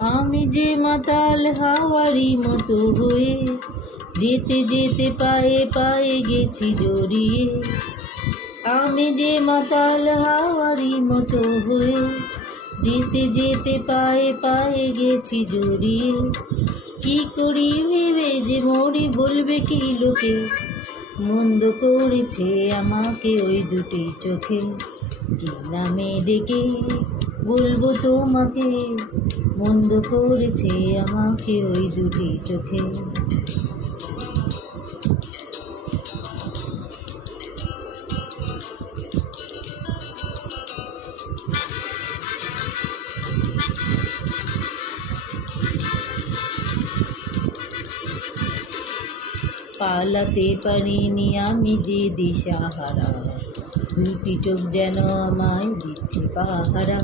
আমি যে মাতাল হাওয়ারি মতো হয়ে যেতে যেতে পায়ে পায়ে গেছি জড়িয়ে। আমি যে মাতাল হাওয়ারি মতো হয়ে যেতে যেতে পায়ে পায়ে গেছি জড়িয়ে। কি করি ভেবে যে মরি বলবে কি লোকে, মন্দ করেছে আমাকে ওই দুটি চোখে। কি নামে ডেকে বলবো তোমাকে, মন্দ করেছে আমাকে ওই দুটি চোখে। পালাতে পারিনি আমি যে দিশাহারা, দুটি চোখ যেন আমায় দিচ্ছে পাহারা।